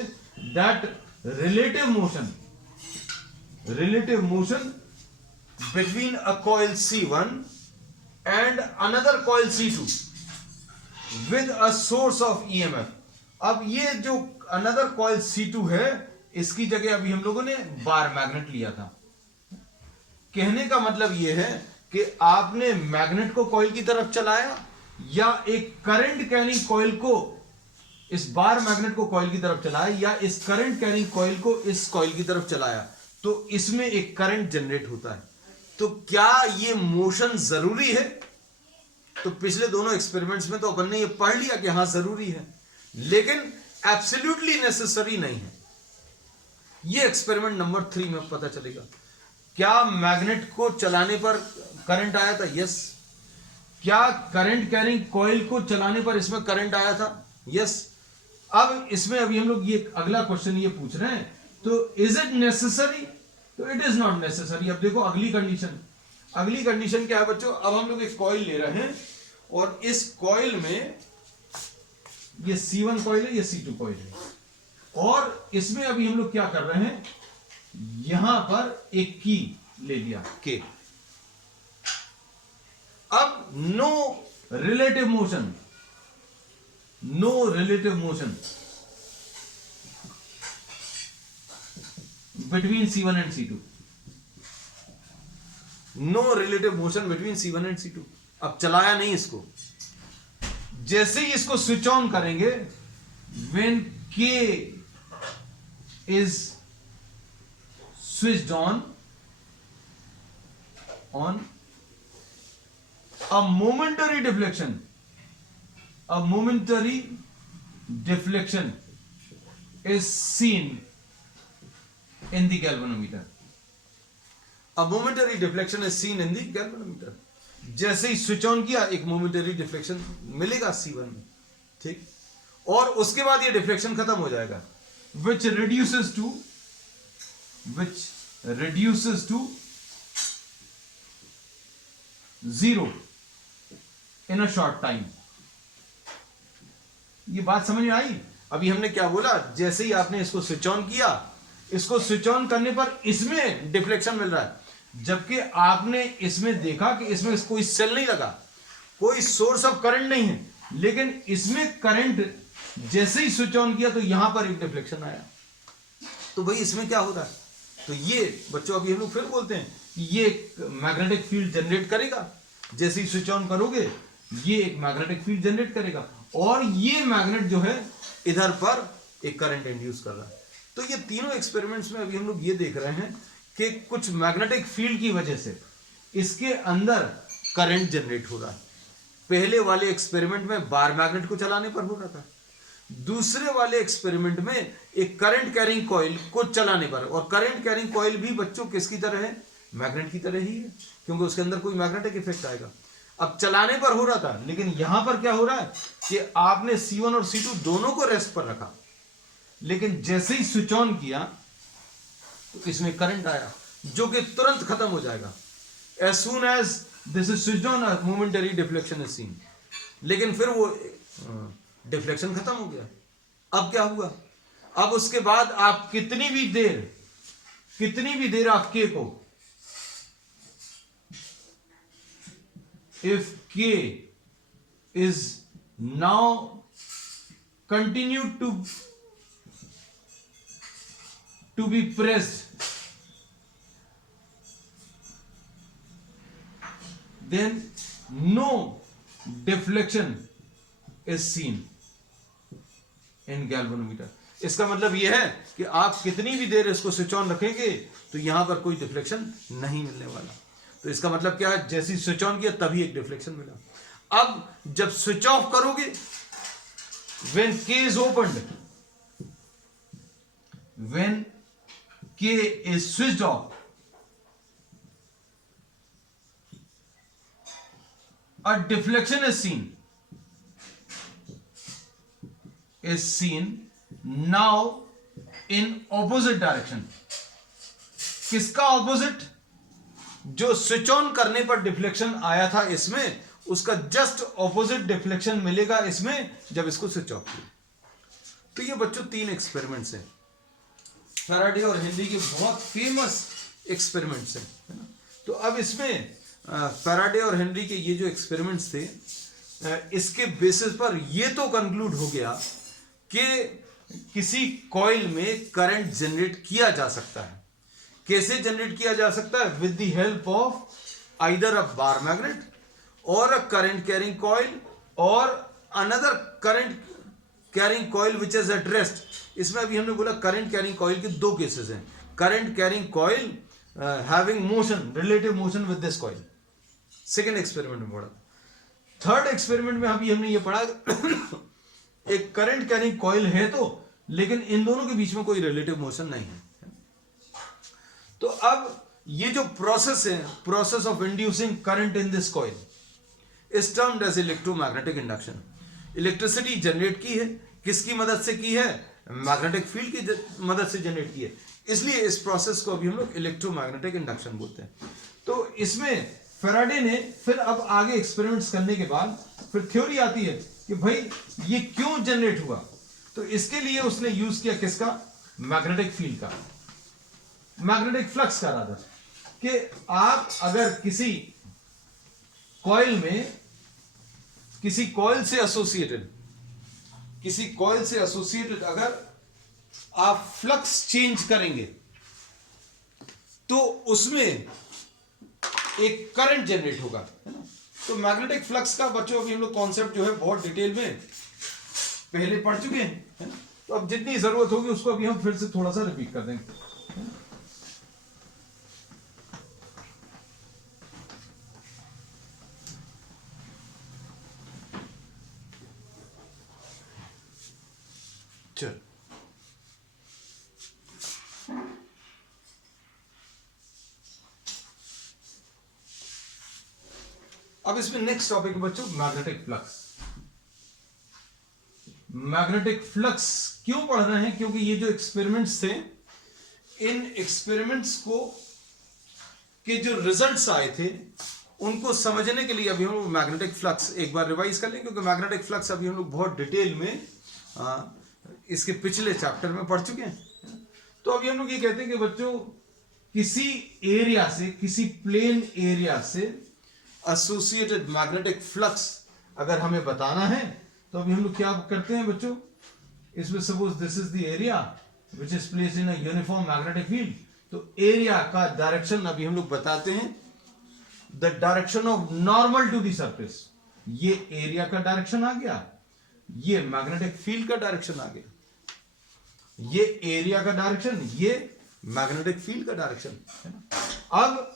that relative motion between a coil C1 and another coil C2 with a source of EMF। अब ये जो अनदर कॉइल C2 है इसकी जगह अभी हम लोगों ने बार मैग्नेट लिया था। कहने का मतलब यह है कि आपने मैग्नेट को कॉइल की तरफ चलाया या एक करंट कैरिंग कॉइल को, इस बार मैग्नेट को कॉइल की तरफ चलाया या इस करंट कैरिंग कॉइल को इस कॉइल की तरफ चलाया, तो इसमें एक करंट जनरेट होता है। तो क्या ये मोशन जरूरी है? तो पिछले दोनों एक्सपेरिमेंट्स में तो अपन ने ये पढ़ लिया कि हाँ जरूरी है, लेकिन एब्सोल्युटली नेसेसरी नहीं है। ये एक्सपेरिमेंट नंबर 3 में पता चलेगा। क्या मैग्नेट को चलाने पर करंट आया था? यस। क्या करंट कैरिंग कॉइल को चलाने पर इसमें करंट आया था? यस। अब इसमें अभी हम लोग ये अगला क्वेश्चन ये पूछ रहे हैं, तो इज इट नेसेसरी? तो इट इज नॉट नेसेसरी। अब देखो अगली कंडीशन, अगली कंडीशन क्या है बच्चों? अब हम लोग एक कॉइल ले रहे हैं और इस कॉइल में ये C1 कॉइल है, ये C2 कॉइल है, और इसमें अभी हम लोग क्या कर रहे हैं, यहां पर एक की ले लिया K। अब no relative motion, no relative motion between C1 and C2, no relative motion between C1 and C2। अब चलाया नहीं इसको, जैसे ही इसको स्विच ऑन करेंगे, when K is switched on a momentary deflection is seen in the galvanometer. A momentary deflection is seen in the galvanometer. जैसे ही switch on किया एक मोमेंटरी डिफ्लेक्शन मिलेगा C1 में, ठीक, और उसके बाद ये डिफ्लेक्शन खत्म हो जाएगा, which reduces to 0 in a short time. ये बात समझ में आई? अभी हमने क्या बोला, जैसे ही आपने इसको स्विच ऑन किया, इसको स्विच ऑन करने पर इसमें डिफ्लेक्शन मिल रहा है, जबकि आपने इसमें देखा कि इसमें कोई सेल नहीं लगा, कोई सोर्स ऑफ करंट नहीं है, लेकिन इसमें करंट जैसे ही स्विच ऑन किया तो यहां पर एक डिफ्लेक्शन आया। तो भाई इसमें क्या हो रहा है? तो ये बच्चों अभी हम लोग फिर बोलते हैं कि ये एक मैग्नेटिक फील्ड जनरेट करेगा। जैसे ही स्विच ऑन करोगे ये एक मैग्नेटिक फील्ड जनरेट करेगा, और ये मैग्नेट जो है इधर पर एक करंट इंड्यूस कर रहा है। तो ये तीनों एक्सपेरिमेंट्स में अभी हम लोग ये देख रहे हैं कि कुछ मैग्नेटिक फील्ड की वजह से इसके अंदर करंट जनरेट हो रहा है। पहले वाले एक्सपेरिमेंट में बार मैग्नेट को चलाने पर हो रहा था, दूसरे वाले एक्सपेरिमेंट में एक करंट कैरिंग कॉइल को चलाने पर, और करंट कैरिंग कॉइल भी बच्चों किसकी तरह है? मैग्नेट की तरह ही है, क्योंकि उसके अंदर कोई मैग्नेटिक इफेक्ट आएगा। अब चलाने पर हो रहा था, लेकिन यहां पर क्या हो रहा है कि आपने C1 और C2 दोनों को रेस्ट पर रखा, लेकिन जैसे ही स्विच ऑन किया तो इसमें करंट आया जो कि तुरंत खत्म हो जाएगा। As soon as this is switched on, a momentary deflection is seen, लेकिन फिर वो डिफ्लेक्शन खत्म हो गया। अब क्या हुआ? अब उसके बाद आप कितनी भी देर आप K को, if K is now continued to be pressed, then no deflection is seen in galvanometer. इसका मतलब यह है कि आप कितनी भी देर इसको स्विच ऑन रखेंगे तो यहां पर कोई डिफ्लेक्शन नहीं मिलने वाला। तो इसका मतलब क्या है? जैसे ही स्विच ऑन किया तभी एक डिफ्लेक्शन मिला। अब जब स्विच ऑफ करोगे, when K is opened, when K is switched off, a deflection is seen now in opposite direction. किसका ऑपोजिट? जो स्विच ऑन करने पर डिफ्लेक्शन आया था इसमें, उसका जस्ट ऑपोजिट डिफ्लेक्शन मिलेगा इसमें जब इसको स्विच ऑफ किया। तो ये बच्चों 3 एक्सपेरिमेंट्स हैं, फैराडे और हेनरी के बहुत फेमस एक्सपेरिमेंट्स हैं, है ना। तो अब इसमें फैराडे और हेनरी के ये जो एक्सपेरिमेंट्स थे, इसके बेसिस पर ये तो कंक्लूड हो गया कि किसी कॉइल में करंट जनरेट किया जा सकता है। कैसे जनरेट किया जा सकता है? With the help of either a bar magnet और अ करंट कैरिंग कॉइल और another current carrying coil which is at rest. इसमें अभी हमने बोला करंट कैरिंग कॉइल के 2 केसेस हैं, current carrying coil having motion, relative motion with this coil. Second experiment में पढ़ा। थर्ड एक्सपेरिमेंट में अभी हमने ये पढ़ा एक करंट कैरिंग कॉइल है तो, लेकिन इन दोनों के बीच में कोई रिलेटिव मोशन नहीं है। तो अब ये जो प्रोसेस है, process of inducing current in this coil is termed as electromagnetic induction. Electricity generate की है, किसकी मदद से की है? मैग्नेटिक फील्ड की मदद से जनरेट की है, इसलिए इस प्रोसेस को अभी हम लोग इलेक्ट्रोमैग्नेटिक इंडक्शन बोलते हैं। तो इसमें फैराडे ने फिर अब आगे एक्सपेरिमेंट्स करने के बाद फिर थ्योरी आती है कि भाई ये क्यों जनरेट हुआ। तो इसके लिए उसने यूज किया किसका? मैग्नेटिक फील्ड का, मैग्नेटिक फ्लक्स का रादर, कि आप अगर किसी कॉइल में, किसी कॉइल से एसोसिएटेड अगर आप फ्लक्स चेंज करेंगे तो उसमें एक करंट जनरेट होगा, है ना। तो मैग्नेटिक फ्लक्स का बच्चों अभी हम लोग कॉन्सेप्ट जो है बहुत डिटेल में पहले पढ़ चुके हैं, है ना। तो अब जितनी जरूरत होगी उसको अभी हम फिर से थोड़ा सा रिपीट कर देंगे। चल अब इसमें नेक्स्ट टॉपिक है बच्चों मैग्नेटिक फ्लक्स। मैग्नेटिक फ्लक्स क्यों पढ़ रहे हैं? क्योंकि ये जो एक्सपेरिमेंट्स थे, इन एक्सपेरिमेंट्स को के जो रिजल्ट्स आए थे उनको समझने के लिए अभी हम लोग मैग्नेटिक फ्लक्स एक बार रिवाइज कर लें, क्योंकि मैग्नेटिक फ्लक्स अभी हम लोग बहुत डिटेल में इसके पिछले चैप्टर में पढ़ चुके हैं। तो अभी हम लोग ये कहते हैं कि बच्चों किसी एरिया से, किसी प्लेन एरिया से एसोसिएटेड मैग्नेटिक फ्लक्स अगर हमें बताना है तो अभी हम लोग क्या करते हैं बच्चों? इसमें suppose this is the area which is placed in a uniform magnetic field. तो एरिया का डायरेक्शन अभी हम लोग बताते हैं, the direction of normal to the surface. ये एरिया का डायरेक्शन आ गया, ये मैग्नेटिक फील्ड का डायरेक्शन आ गया, ये एरिया का डायरेक्शन, ये मैग्नेटिक फील्ड का डायरेक्शन, है ना। अब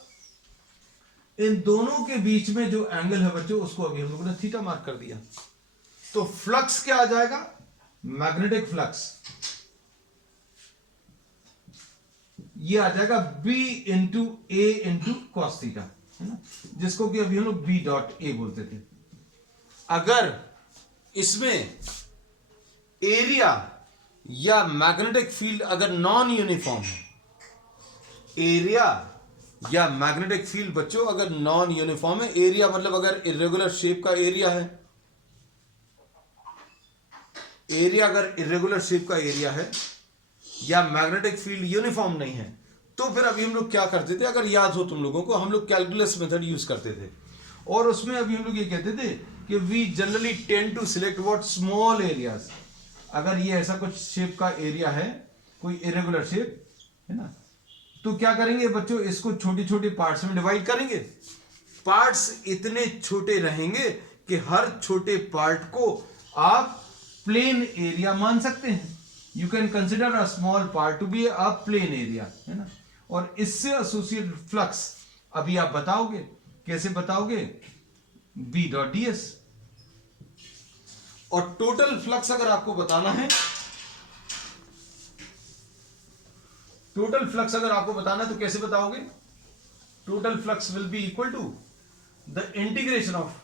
इन दोनों के बीच में जो एंगल है बच्चों उसको अभी हम लोगों ने थीटा मार्क कर दिया। तो फ्लक्स क्या आ जाएगा? मैग्नेटिक फ्लक्स ये आ जाएगा B into A into cos theta, है ना, जिसको कि अभी हम लोग B डॉट ए बोलते थे। अगर इसमें एरिया या मैग्नेटिक फील्ड अगर नॉन यूनिफॉर्म है, एरिया या मैग्नेटिक फील्ड बच्चों अगर नॉन यूनिफॉर्म है, एरिया मतलब अगर इरेगुलर शेप का एरिया है, एरिया अगर इरेगुलर शेप का एरिया है या मैग्नेटिक फील्ड यूनिफॉर्म नहीं है, तो फिर अभी हम लोग क्या करते थे? अगर याद हो तुम लोगों को, हम लोग कैलकुलस मेथड यूज करते थे और उसमें अभी हम लोग ये कहते थे कि we generally tend to select what small areas. अगर ये ऐसा कुछ शेप का एरिया है, कोई इरेगुलर शेप, है ना, तो क्या करेंगे बच्चों? इसको छोटी छोटी पार्ट्स में डिवाइड करेंगे। पार्ट्स इतने छोटे रहेंगे कि हर छोटे पार्ट को आप प्लेन एरिया मान सकते हैं। You can consider a small part to be a plain area, है ना। और इससे एसोसिएटेड फ्लक्स अभी आप बताओगे, कैसे बताओगे? B dot d S. और टोटल फ्लक्स अगर आपको बताना है, टोटल फ्लक्स अगर आपको बताना है तो कैसे बताओगे? Total flux will be equal to the integration of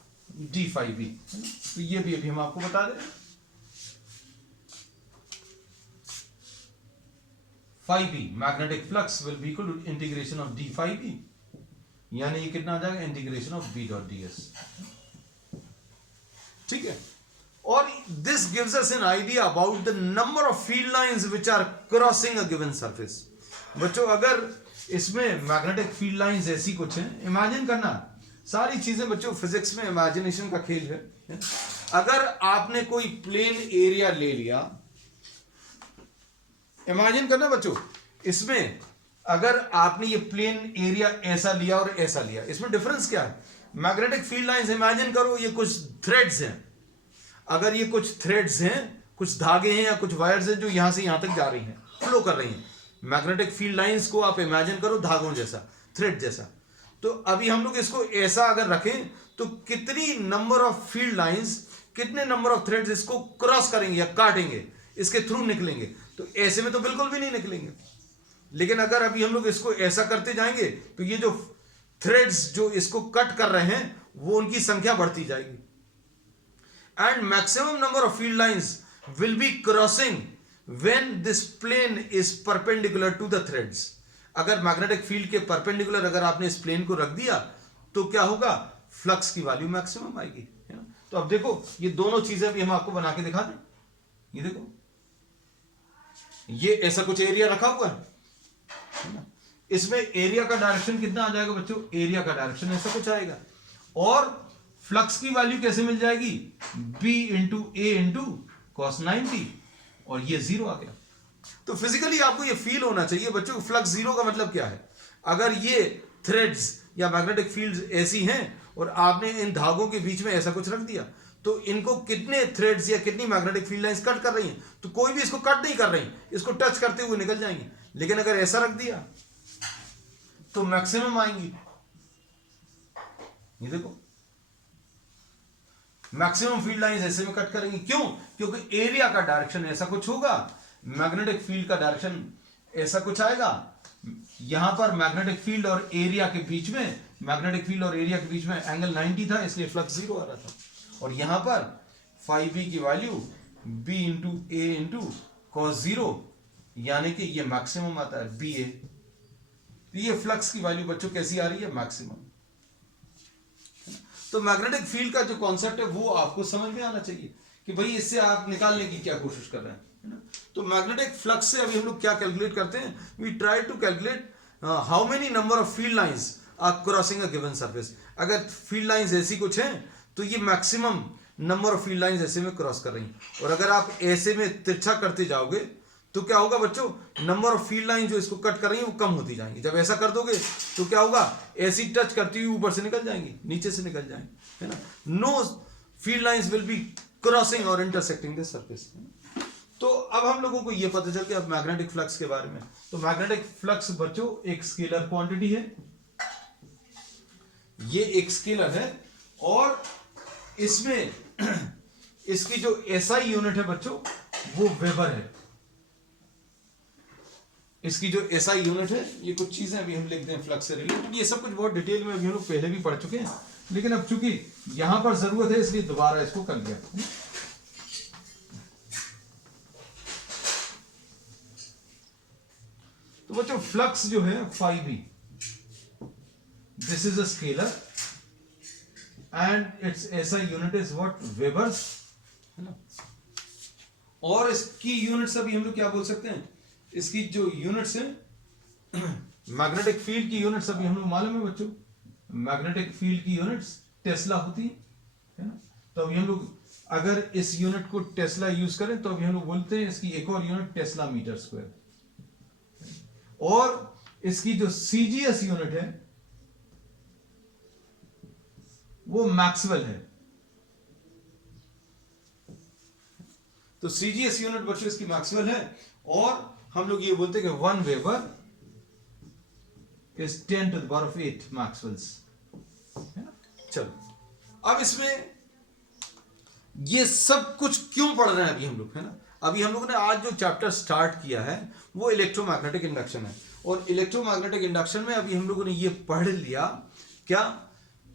d phi B. तो ये भी अभी हम आपको बता दें, phi B magnetic flux will be equal to integration of d phi B, यानी ये कितना आ जाएगा? Integration of B dot d S. ठीक है। और this gives us an idea about the number of field lines which are crossing a given surface. बच्चों अगर इसमें मैग्नेटिक फील्ड लाइंस ऐसी कुछ हैं, इमेजिन करना, सारी चीजें बच्चों फिजिक्स में इमेजिनेशन का खेल है। अगर आपने कोई प्लेन एरिया ले लिया, इमेजिन करना बच्चों, इसमें अगर आपने ये प्लेन एरिया ऐसा लिया और ऐसा लिया, इसमें डिफरेंस क्या है? मैग्नेटिक फील्ड लाइंस इमेजिन करो ये कुछ थ्रेड्स हैं। अगर ये कुछ थ्रेड्स हैं, कुछ धागे हैं या कुछ वायर्स हैं जो यहां से यहां तक जा रही हैं, फ्लो कर रही हैं, मैग्नेटिक फील्ड लाइंस को आप इमेजिन करो धागों जैसा, थ्रेड जैसा। तो अभी हम लोग इसको ऐसा अगर रखें तो कितनी नंबर ऑफ फील्ड लाइंस, कितने नंबर ऑफ थ्रेड्स इसको क्रॉस करेंगे या काटेंगे, इसके थ्रू निकलेंगे। तो ऐसे में तो बिल्कुल भी नहीं निकलेंगे। लेकिन अगर अभी हम लोग इसको ऐसा करते जाएंगे तो ये जो थ्रेड्स जो इसको कट कर रहे हैं वो उनकी संख्या बढ़ती जाएगी। And maximum number of field lines will be crossing when this plane is perpendicular to the threads. अगर मैग्नेटिक फील्ड के परपेंडिकुलर अगर आपने इस प्लेन को रख दिया तो क्या होगा, फ्लक्स की वैल्यू मैक्सिमम आएगी, है ना। तो अब देखो ये दोनों चीजें भी हम आपको बना के दिखा दें। ये देखो ये ऐसा कुछ एरिया रखा हुआ है ना, इसमें एरिया का डायरेक्शन कितना आ जाएगा बच्चों, एरिया का डायरेक्शन ऐसा कुछ आएगा। और फ्लक्स की वैल्यू कैसे मिल जाएगी, b into A into cos 90, और ये जीरो आ गया। तो फिजिकली आपको ये फील होना चाहिए बच्चों, फ्लक्स जीरो का मतलब क्या है। अगर ये थ्रेड्स या मैग्नेटिक फील्ड्स ऐसी हैं और आपने इन धागों के बीच में ऐसा कुछ रख दिया तो इनको कितने थ्रेड्स या कितनी मैग्नेटिक फील्ड लाइंस कट कर रही हैं, तो कोई भी इसको कट नहीं कर रही, इसको टच करते हुए निकल जाएंगी। लेकिन अगर ऐसा रख दिया तो मैक्सिमम आएंगी। ये देखो मैक्सिमम फील्ड लाइंस ऐसे में कट करेंगी, क्यों, क्योंकि एरिया का डायरेक्शन ऐसा कुछ होगा, मैग्नेटिक फील्ड का डायरेक्शन ऐसा कुछ आएगा। यहां पर मैग्नेटिक फील्ड और एरिया के बीच में, मैग्नेटिक फील्ड और एरिया के बीच में एंगल 90 था, इसलिए फ्लक्स जीरो आ रहा था। और यहां पर फाई बी की value b into A into cos zero, यानी कि ये मैक्सिमम आता है बी ए। ये फ्लक्स की वैल्यू बच्चों कैसी आ रही है, मैक्सिमम। तो मैग्नेटिक फील्ड का जो कॉन्सेप्ट है वो आपको समझ में आना चाहिए कि भाई इससे आप निकालने की क्या कोशिश कर रहे हैं, है ना। तो मैग्नेटिक फ्लक्स से अभी हम लोग क्या कैलकुलेट करते हैं, we try to calculate how many number of field lines are crossing a given surface. अगर फील्ड लाइंस ऐसी कुछ हैं तो ये maximum number of field lines ऐसे में क्रॉस कर रही हैं। और अगर आप ऐसे में तिरछा करते जाओगे तो क्या होगा बच्चों, नंबर ऑफ फील्ड लाइन जो इसको कट कर रही है वो कम होती जाएंगी। जब ऐसा कर दोगे तो क्या होगा, ऐसी टच करती हुई ऊपर से निकल जाएंगी, नीचे से निकल जाएंगी, है ना। Know field lines will be crossing और इंटरसेक्टिंग दिस सरफेस। तो अब हम लोगों को ये पता चल गया मैग्नेटिक फ्लक्स के बारे में। तो मैग्नेटिक फ्लक्स बच्चों एक स्केलर क्वांटिटी है, ये एक स्केलर है, और इसमें इसकी जो एसआई यूनिट है बच्चों वो वेबर है। इसकी जो एसआई यूनिट है, ये कुछ चीजें अभी हम लिखते हैं फ्लक्स से रिलेटेड, ये सब कुछ बहुत डिटेल में अभी हम लोग पहले भी पढ़ चुके हैं, लेकिन अब चूंकि यहां पर जरूरत है इसलिए दोबारा इसको कर लिया। तो बच्चों फ्लक्स जो है phi B, this is a scalar and its SI unit is what, webers, है ना। और इसकी यूनिट्स अभी हम लोग क्या बोल सकते हैं, इसकी जो यूनिट्स है मैग्नेटिक फील्ड की यूनिट्स अभी हम लोग मालूम है बच्चों, मैग्नेटिक फील्ड की यूनिट्स टेस्ला होती है ना। तो अभी हम लोग अगर इस यूनिट को टेस्ला यूज करें तो अभी हम लोग बोलते हैं इसकी एक और यूनिट टेस्ला मीटर स्क्वायर। और इसकी जो सीजीएस यूनिट है वो मैक्सवेल है। तो सीजीएस यूनिट बच्चों इसकी मैक्सवेल है, और हम लोग ये बोलते हैं कि 1 weber is 10 to the power of 8 maxwells, है ना। चलो अब इसमें ये सब कुछ क्यों पढ़ रहे हैं अभी हम लोग, है ना। अभी हम लोगों ने आज जो चैप्टर स्टार्ट किया है वो इलेक्ट्रोमैग्नेटिक इंडक्शन है, और इलेक्ट्रोमैग्नेटिक इंडक्शन में अभी हम लोगों ने ये पढ़ लिया क्या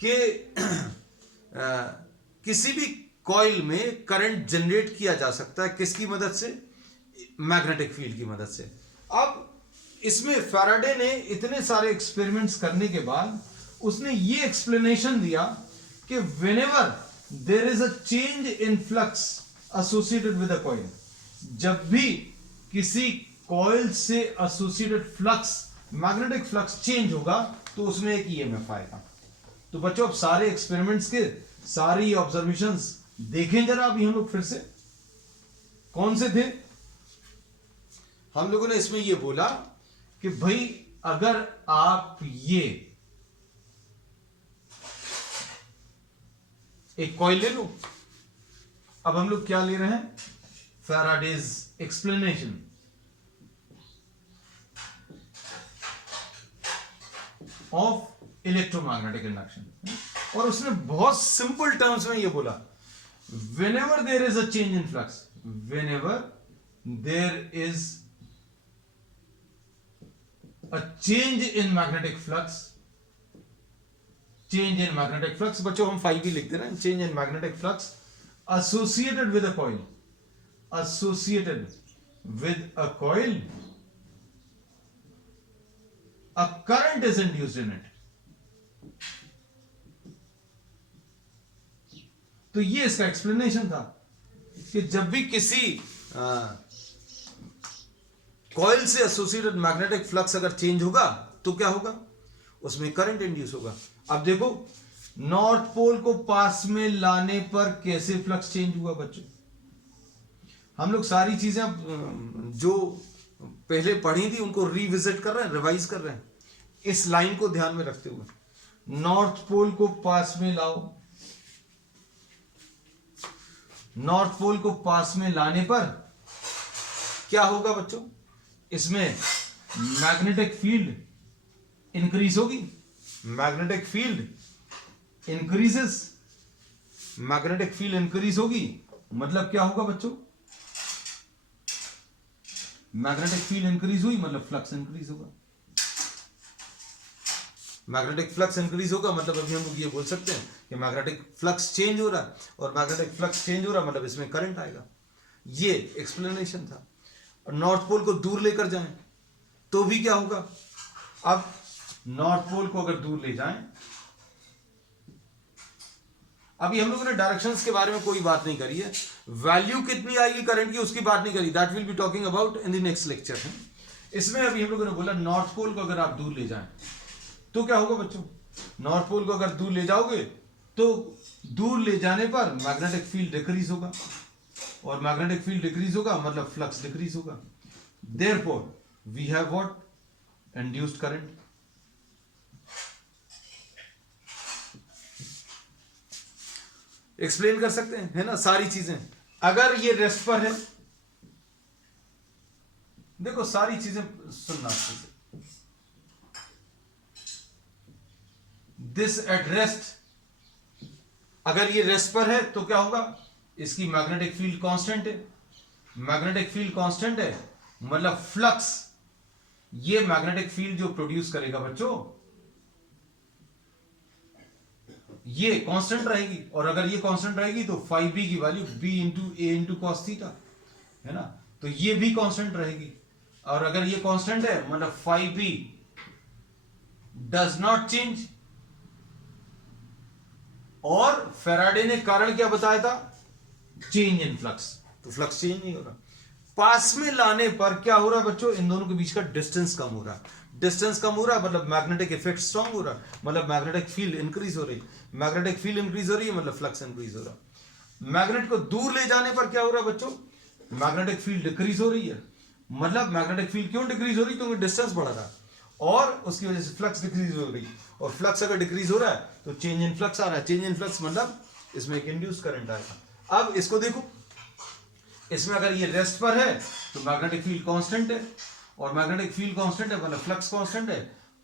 कि किसी भी कॉइल में करंट जनरेट किया जा सकता है, किसकी मदद से, मैग्नेटिक फील्ड की मदद से। अब इसमें फैराडे ने इतने सारे एक्सपेरिमेंट्स करने के बाद उसने ये एक्सप्लेनेशन दिया कि whenever there is a change in flux associated with a coil, जब भी किसी कॉइल से associated flux, magnetic flux change होगा तो उसमें एक ईएमएफ आएगा। तो बच्चों अब सारे एक्सपेरिमेंट्स के सारी ऑब्जर्वेशंस देखें जरा अभी हम लोग फिर से, कौन से थे। हम लोगों ने इसमें ये बोला कि भाई अगर आप ये एक कॉइल ले लो, अब हम लोग क्या ले रहे हैं, Faraday's explanation. Of electromagnetic induction. और उसने बहुत सिंपल टर्म्स में ये बोला, whenever there is a change in flux, whenever there is a change in magnetic flux, change in magnetic flux, बच्चों हम 5 भी लिख दे रहे हैं, change in magnetic flux associated with a coil, associated with a coil, a current is induced in it। तो ये इसका एक्सप्लेनेशन था कि जब भी किसी कॉइल से एसोसिएटेड मैग्नेटिक फ्लक्स अगर चेंज होगा तो क्या होगा, उसमें करंट इंड्यूस होगा। अब देखो नॉर्थ पोल को पास में लाने पर कैसे फ्लक्स चेंज हुआ बच्चों, हम लोग सारी चीजें जो पहले पढ़ी थी उनको रिविजिट कर रहे हैं, रिवाइज कर रहे हैं, इस लाइन को ध्यान में रखते हुए। नॉर्थ पोल को पास में लाओ, नॉर्थ पोल को पास में लाने पर क्या होगा बच्चों, इसमें मैग्नेटिक फील्ड इंक्रीज होगी, magnetic field increases, magnetic field increase होगी, मतलब क्या होगा बच्चों, मैग्नेटिक फील्ड इंक्रीज हुई मतलब फ्लक्स इंक्रीज होगा, मैग्नेटिक फ्लक्स इंक्रीज होगा मतलब अभी हम लोग ये बोल सकते हैं कि मैग्नेटिक फ्लक्स चेंज हो रहा है, और मैग्नेटिक फ्लक्स चेंज हो रहा है मतलब इसमें करंट आएगा। ये एक्सप्लेनेशन था। और नॉर्थ पोल को दूर लेकर जाएं तो भी क्या होगा, अब नॉर्थ पोल को अगर दूर ले जाएं, अभी हम लोगों ने डायरेक्शंस के बारे में कोई बात नहीं करी है, वैल्यू कितनी आएगी करंट की उसकी बात नहीं करी, that will be talking about in the next lecture. इसमें अभी हम लोगों ने बोला नॉर्थ पोल को अगर आप दूर ले जाएं तो क्या होगा बच्चों, नॉर्थ पोल को अगर दूर ले जाओगे तो दूर ले जाने पर मैग्नेटिक फील्ड डिक्रीज होगा, और मैग्नेटिक फील्ड डिक्रीज होगा मतलब फ्लक्स डिक्रीज होगा, therefore we have what, induced current. Explain कर सकते हैं, है ना, सारी चीजें। अगर ये रेस्ट पर है, देखो सारी चीजें सुनना अच्छे से, दिस एट रेस्ट, अगर ये रेस्ट पर है तो क्या होगा, इसकी मैग्नेटिक फील्ड कांस्टेंट है, मैग्नेटिक फील्ड कांस्टेंट है मतलब फ्लक्स, ये मैग्नेटिक फील्ड जो प्रोड्यूस करेगा बच्चों ये कांस्टेंट रहेगी, और अगर ये कांस्टेंट रहेगी तो फाई बी की value b into A into cos theta, है ना, तो ये भी कांस्टेंट रहेगी, और अगर ये कांस्टेंट है मतलब phi B does not change. और फेराडे ने कारण क्या बताया था, चेंज इन फ्लक्स, तो फ्लक्स चेंज नहीं हो रहा। पास में लाने पर क्या हो रहा है बच्चों, इन दोनों के बीच का डिस्टेंस कम हो रहा है, डिस्टेंस कम हो रहा है मतलब मैग्नेटिक इफेक्ट स्ट्रांग हो रहा है, मतलब मैग्नेटिक फील्ड इंक्रीज हो रही, मैग्नेटिक फील्ड इंक्रीज हो रही है मतलब फ्लक्स इंक्रीज हो रहा है। मैग्नेट को दूर ले जाने पर क्या हो रहा है बच्चों, मैग्नेटिक फील्ड डिक्रीज हो रही है, मतलब मैग्नेटिक फील्ड क्यों डिक्रीज हो रही, क्योंकि डिस्टेंस बढ़ रहा है, और उसकी वजह से फ्लक्स डिक्रीज हो रही, और फ्लक्स अगर डिक्रीज हो रहा है तो चेंज इन फ्लक्स आ रहा है, चेंज इन फ्लक्स मतलब इसमें एक इंड्यूस करंट आएगा। अब इसको देखो, इसमें अगर ये रेस्ट पर है तो मैग्नेटिक फील्ड कांस्टेंट है, और मैग्नेटिक फील्ड कांस्टेंट है मतलब फ्लक्स कांस्टेंट है,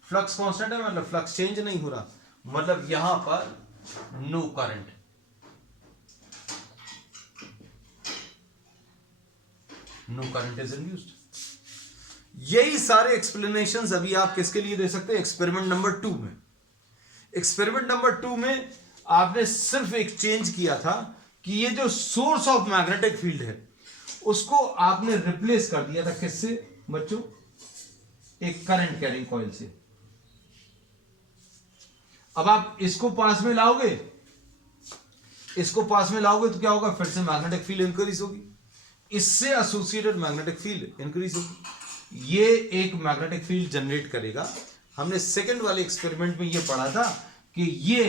फ्लक्स कांस्टेंट है मतलब फ्लक्स चेंज नहीं हो रहा, मतलब यहां पर no current, no current is induced. यही सारे एक्सप्लेनेशंस अभी आप किसके लिए दे सकते हैं, एक्सपेरिमेंट नंबर 2 में। एक्सपेरिमेंट नंबर 2 में आपने सिर्फ एक चेंज किया था कि ये जो सोर्स ऑफ मैग्नेटिक फील्ड है उसको आपने रिप्लेस कर दिया था किससे बच्चों, एक करंट कैरिंग कॉइल से। अब आप इसको पास में लाओगे, इसको पास में लाओगे तो क्या होगा, फिर से मैग्नेटिक फील्ड इंक्रीज होगी, इससे एसोसिएटेड मैग्नेटिक फील्ड इंक्रीज होगी, ये एक मैग्नेटिक फील्ड जनरेट करेगा। हमने सेकंड वाले एक्सपेरिमेंट में ये पढ़ा था कि ये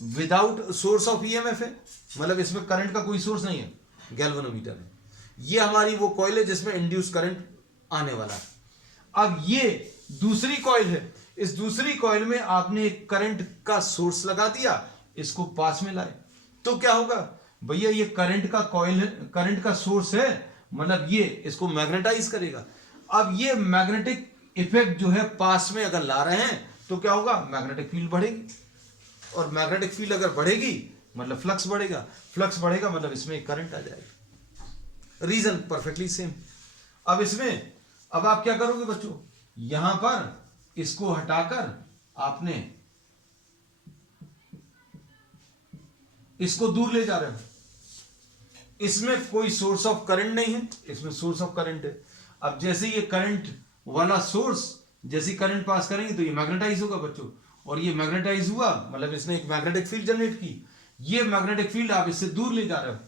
विदाउट सोर्स ऑफ ईएमएफ है, मतलब इसमें करंट का कोई सोर्स नहीं है, गैल्वेनोमीटर है, ये हमारी वो कॉइल है जिसमें इंड्यूस करंट आने वाला है। अब ये दूसरी कॉइल है, इस दूसरी कॉइल में आपने एक करंट का सोर्स लगा दिया, इसको पास में लाए तो क्या होगा भैया, ये करंट का कॉइल है, करंट का सोर्स है, मतलब ये इसको मैग्नेटाइज करेगा। अब ये मैग्नेटिक इफेक्ट जो है पास में अगर ला रहे हैं तो क्या होगा, मैग्नेटिक फील्ड बढ़ेगी, और मैग्नेटिक फील्ड अगर बढ़ेगी मतलब फ्लक्स बढ़ेगा, फ्लक्स बढ़ेगा मतलब इसमें करंट आ जाएगा। Reason perfectly same. अब इसमें अब आप क्या करोगे बच्चों, यहां पर इसको हटाकर आपने इसको दूर ले जा रहे हो, इसमें कोई सोर्स ऑफ करंट नहीं है, इसमें सोर्स ऑफ करंट है। अब जैसे ये करंट वाला सोर्स जैसे करंट पास करेंगे तो ये मैग्नेटाइज होगा बच्चों, और ये मैग्नेटाइज हुआ मतलब इसने एक मैग्नेटिक फील्ड जनरेट की। ये मैग्नेटिक फील्ड आप इससे दूर ले जा रहे हो,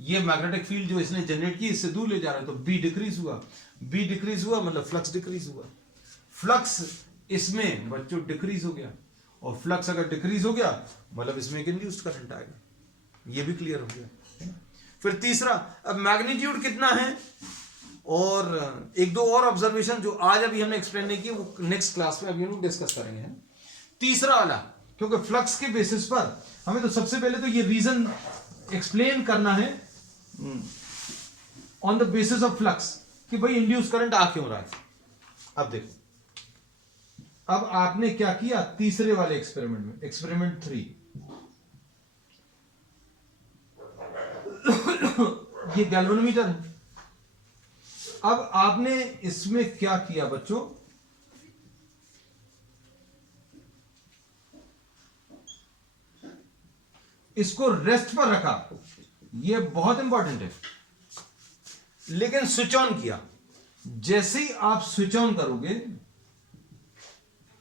ये मैग्नेटिक फील्ड जो इसने जनरेट की इससे दूर ले जा रहे हो, तो बी डिक्रीज हुआ, बी डिक्रीज हुआ मतलब फ्लक्स डिक्रीज हुआ, फ्लक्स इसमें बच्चों डिक्रीज हो गया, और फ्लक्स अगर डिक्रीज हो गया मतलब इसमें एक इंड्यूस्ड करंट आएगा। ये भी क्लियर हो गया, है ना। फिर तीसरा, अब मैग्नीट्यूड कितना है, और एक दो और ऑब्जर्वेशन जो आज अभी हमने एक्सप्लेन नहीं की वो नेक्स्ट क्लास में अभी हम डिस्कस करेंगे, है। तीसरा वाला, क्योंकि फ्लक्स के बेसिस पर हमें तो सबसे पहले तो ये रीजन एक्सप्लेन करना है on the basis of flux कि भाई इंड्यूस करंट आ क्यों रहा है। अब देखो, अब आपने क्या किया तीसरे वाले एक्सपेरिमेंट में, एक्सपेरिमेंट 3 ये गैल्वेनोमीटर है। अब आपने इसमें क्या किया बच्चों, इसको रेस्ट पर रखा, ये बहुत इंपॉर्टेंट है, लेकिन स्विच ऑन किया। जैसे ही आप स्विच ऑन करोगे,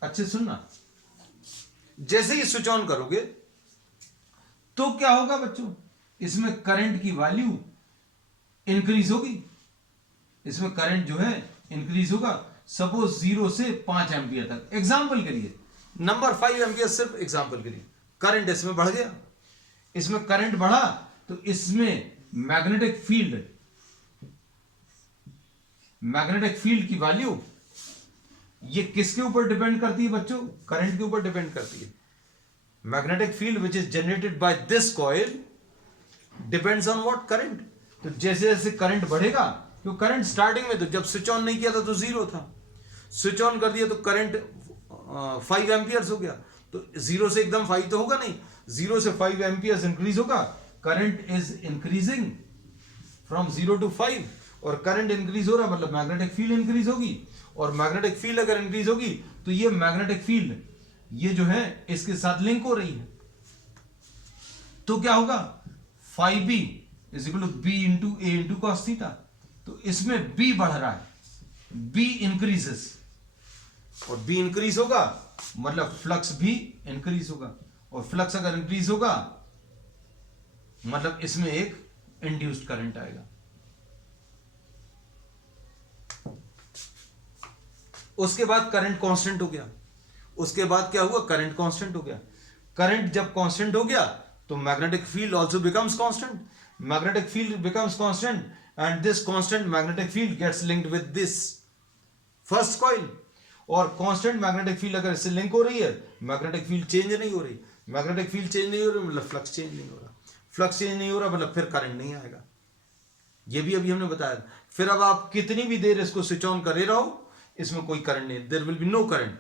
अच्छे सुनना, जैसे ही स्विच ऑन करोगे तो क्या होगा बच्चों, इसमें करंट की वैल्यू इंक्रीज होगी, इसमें करंट जो है इंक्रीज होगा। सपोज 0 से 5 एम्पियर तक, एग्जांपल के लिए नंबर 5 एम्पियर, सिर्फ एग्जांपल के लिए करंट इसमें बढ़ गया, इसमें करंट बढ़ा तो इसमें मैग्नेटिक फील्ड की वैल्यू ये किसके ऊपर डिपेंड करती है बच्चों, करंट के ऊपर डिपेंड करती है। Magnetic field which is generated by this coil depends on what, current. तो जैसे जैसे करंट बढ़ेगा, तो करंट स्टार्टिंग में तो जब स्विच ऑन नहीं किया था तो 0 था, स्विच ऑन कर दिया तो करंट 5 एम्पियर्स हो गया, तो 0 से एकदम 5 तो होगा नहीं, 0 से 5 एम्पियर्स इंक्रीज होगा, current is increasing from 0 to 5, और करंट इंक्रीज हो रहा मतलब मैग्नेटिक फील्ड इंक्रीज होगी, और मैग्नेटिक फील्ड अगर इंक्रीज होगी तो ये मैग्नेटिक फील्ड ये जो है इसके साथ लिंक हो रही है, तो क्या होगा 5b is equal to b into A into cos theta. तो इसमें b बढ़ रहा है, b इंक्रीजेस, और b इंक्रीज होगा मतलब फ्लक्स भी इंक्रीज होगा, और फ्लक्स अगर इंक्रीज होगा मतलब इसमें एक इंड्यूस्ड करंट आएगा। उसके बाद करंट कांस्टेंट हो गया, उसके बाद क्या हुआ, करंट कांस्टेंट हो गया। करंट जब कांस्टेंट हो गया तो magnetic field also becomes constant, magnetic field becomes constant, and this constant magnetic field gets linked with this first coil, और कांस्टेंट मैग्नेटिक फील्ड अगर इससे लिंक हो रही है, मैग्नेटिक फील्ड चेंज नहीं हो रही, मैग्नेटिक फील्ड चेंज नहीं हो रही मतलब फ्लक्स चेंज नहीं हो रहा, फ्लक्स चेंज नहीं हो रहा मतलब फिर करंट नहीं आएगा। ये भी अभी हमने बताया। फिर अब आप कितनी भी देर इसको स्विच ऑन करे रहो, इसमें कोई करंट नहीं, there will be no current,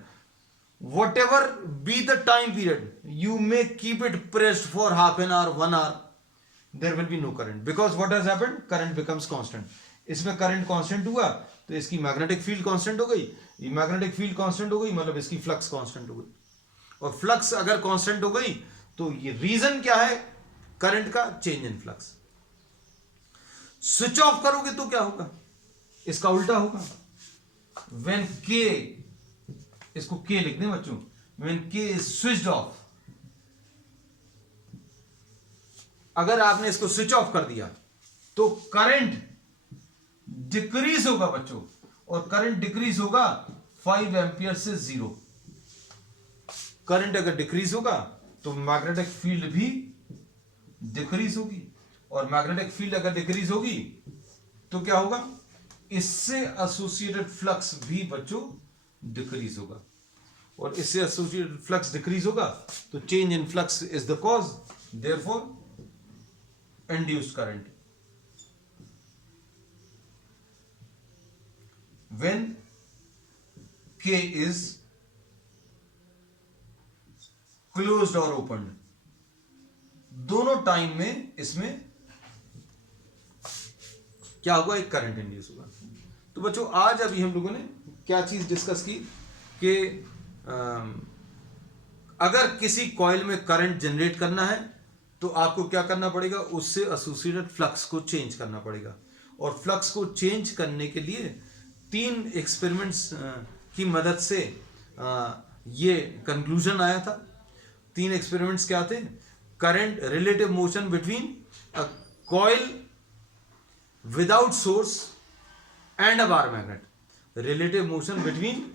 whatever be the time period, you may keep it pressed for half an hour, 1 hour, there will be no current, because what has happened, current becomes constant। इसमें current constant हुआ तो इसकी magnetic field constant हो गई, ये magnetic field constant हो गई मतलब इसकी फ्लक्स कांस्टेंट हो गई, और फ्लक्स अगर कांस्टेंट हो गई तो ये रीजन क्या है, करंट का change in flux. Switch off करोगे तो क्या होगा, इसका उल्टा होगा, when k, इसको k लिख दें बच्चों, when k is switched off, अगर आपने इसको स्विच ऑफ कर दिया तो करंट डिक्रीज होगा बच्चों, और करंट डिक्रीज होगा 5 एम्पियर से 0। करंट अगर डिक्रीज होगा तो मैग्नेटिक फील्ड भी डिक्रीज होगी, और मैग्नेटिक फील्ड अगर डिक्रीज होगी तो क्या होगा, इससे एसोसिएटेड फ्लक्स भी बच्चों डिक्रीज होगा, और इससे एसोसिएटेड फ्लक्स डिक्रीज होगा तो change in flux is the cause, therefore induced current. When k is closed और ओपन, दोनों टाइम में इसमें क्या होगा, एक करंट इंड्यूस होगा। तो बच्चों आज अभी हम लोगों ने क्या चीज डिस्कस की कि अगर किसी कॉइल में करंट जनरेट करना है तो आपको क्या करना पड़ेगा, उससे एसोसिएटेड फ्लक्स को चेंज करना पड़ेगा। और फ्लक्स को चेंज करने के लिए 3 एक्सपेरिमेंट्स की मदद से ये कंक्लूजन आया था। 3 एक्सपेरिमेंट्स क्या थे, current relative motion between a coil without source and a bar magnet, relative motion between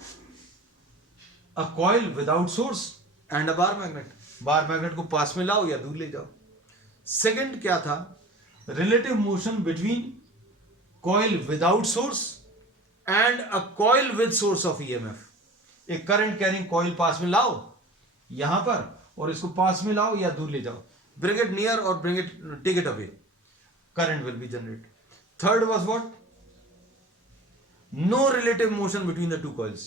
a coil without source and a bar magnet, bar magnet को पास में लाओ या दूर ले जाओ। सेकंड क्या था, relative motion between coil without source and a coil with source of EMF, एक करंट कैरिंग कॉइल पास में लाओ यहां पर और इसको पास में लाओ या दूर ले जाओ, ब्रिंग इट नियर और bring it take it away, current will be generate. Third was what, no relative motion between the two coils.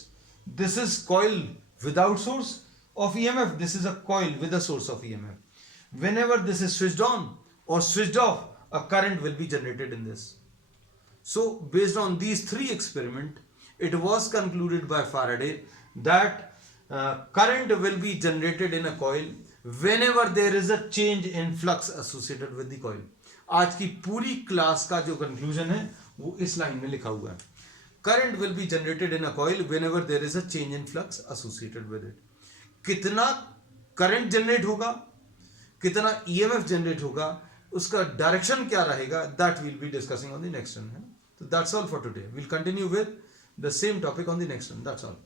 This is coil without source of EMF, this is a coil with a source of EMF. Whenever this is switched on or switched off, a current will be generated in this. So based on these 3 experiments, it was concluded by Faraday that current will be generated in a coil whenever there is a change in flux associated with the coil. आज की पूरी class का जो conclusion है वो इस line में लिखा हुआ है, current will be generated in a coil whenever there is a change in flux associated with it. कितना करंट जनरेट होगा, कितना ईएमएफ जनरेट होगा, उसका डायरेक्शन क्या रहेगा, that will be discussing on the next one. तो that's all for today, will continue with the same topic on the next one, that's all.